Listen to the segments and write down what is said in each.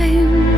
Calling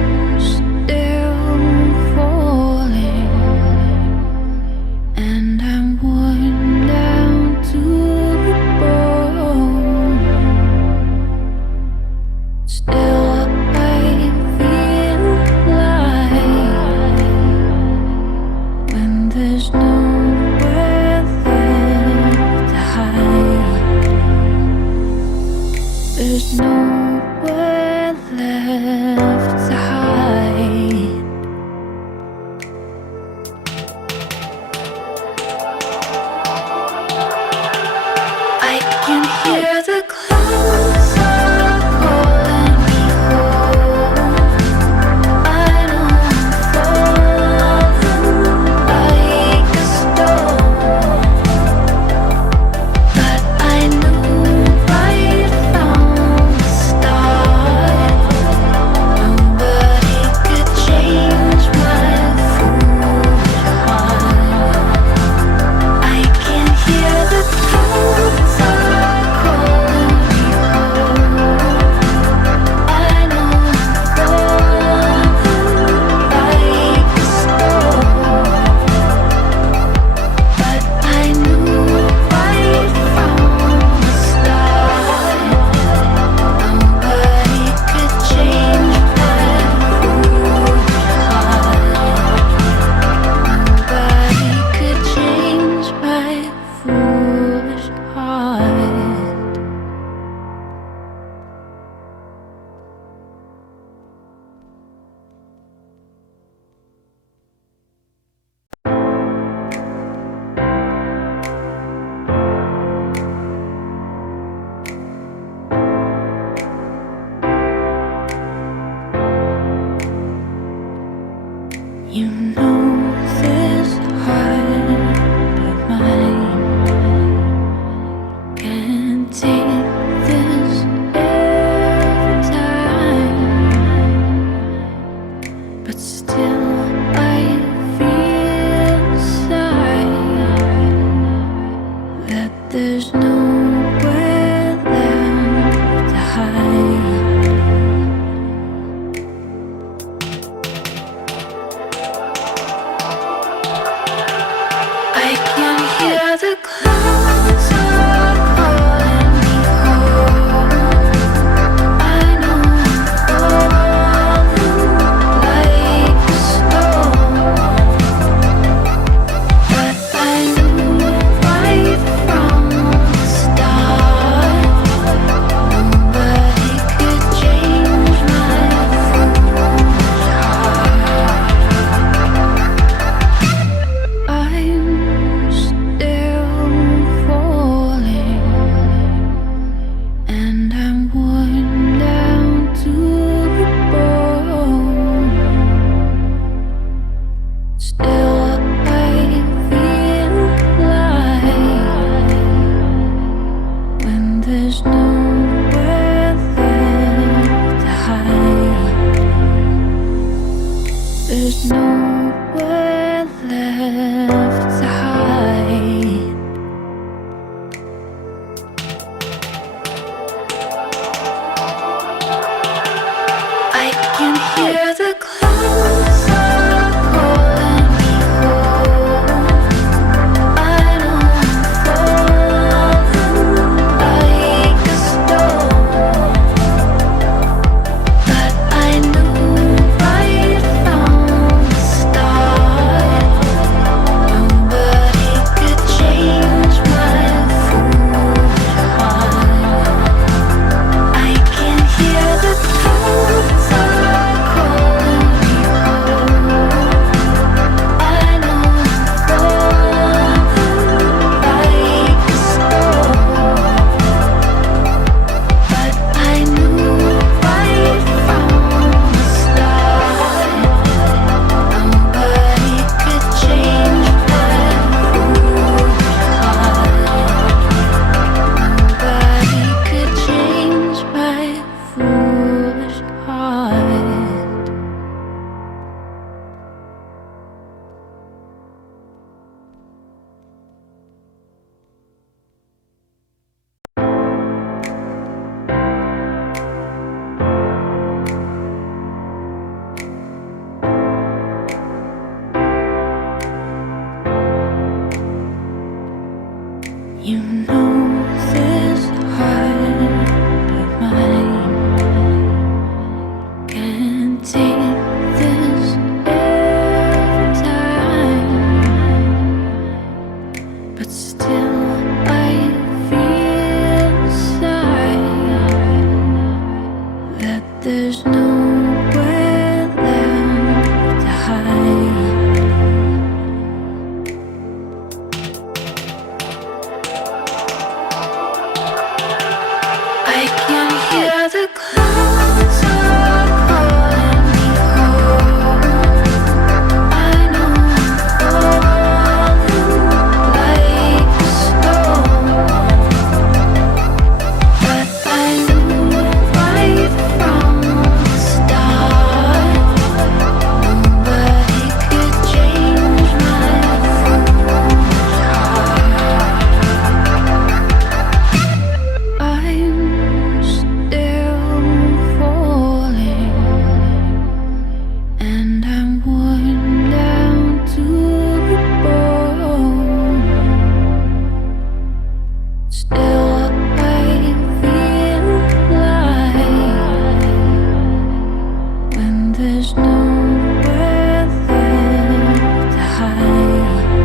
there's nowhere left to hide.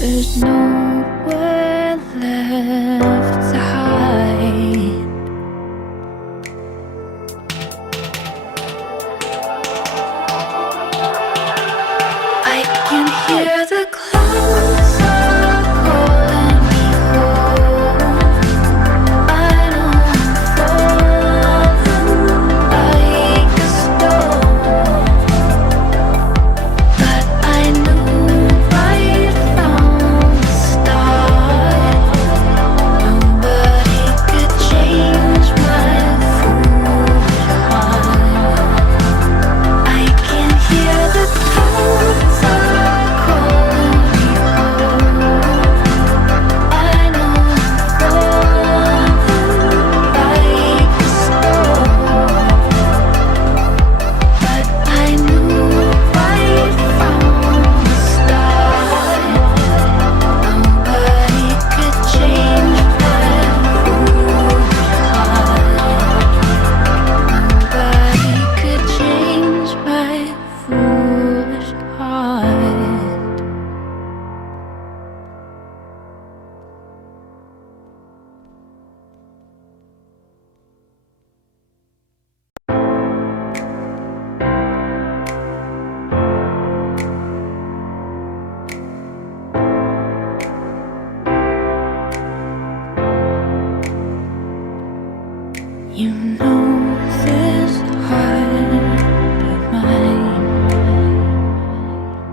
There's nowhere left to hide. I can hear the clouds are calling me home. I don't fall like a stone, but I knew right from the start nobody could change my foolish heart. I can hear the clouds are calling me home. I know I'm falling like a stone, but I knew right from the start nobody could change my foolish heart. Nobody could change my foolish heart. You know this heart of mine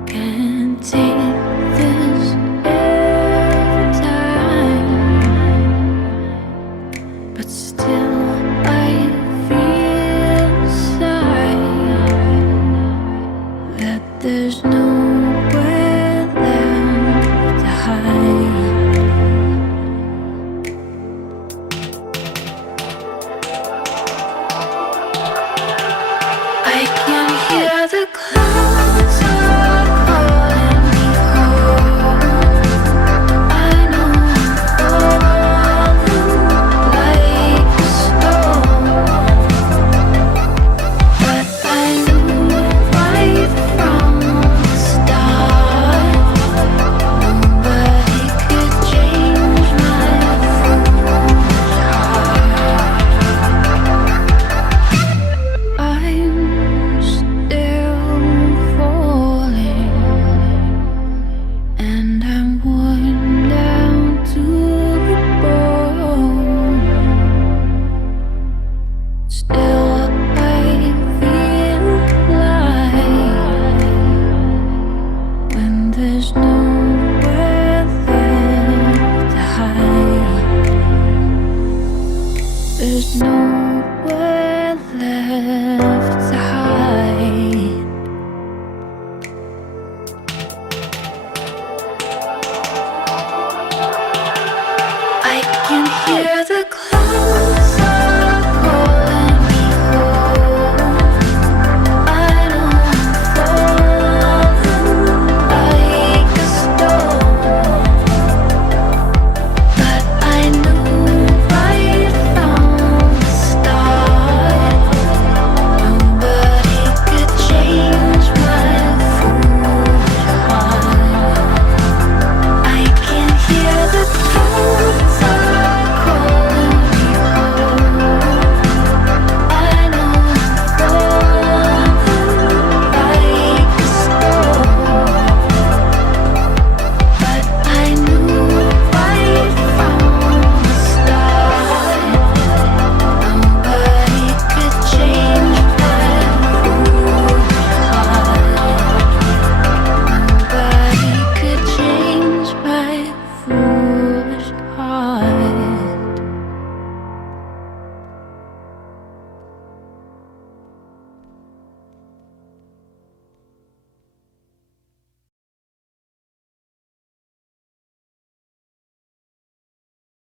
can't take this every time, but still I feel inside that there's nowhere left to hide. I can hear the clouds are calling me home. I know I'm falling like a stone, but I knew right from the start nobody could change my foolish heart. I'm still falling, and I'm worn down to the bone. Still I feel alive when there's nowhere left to hide. There's nowhere left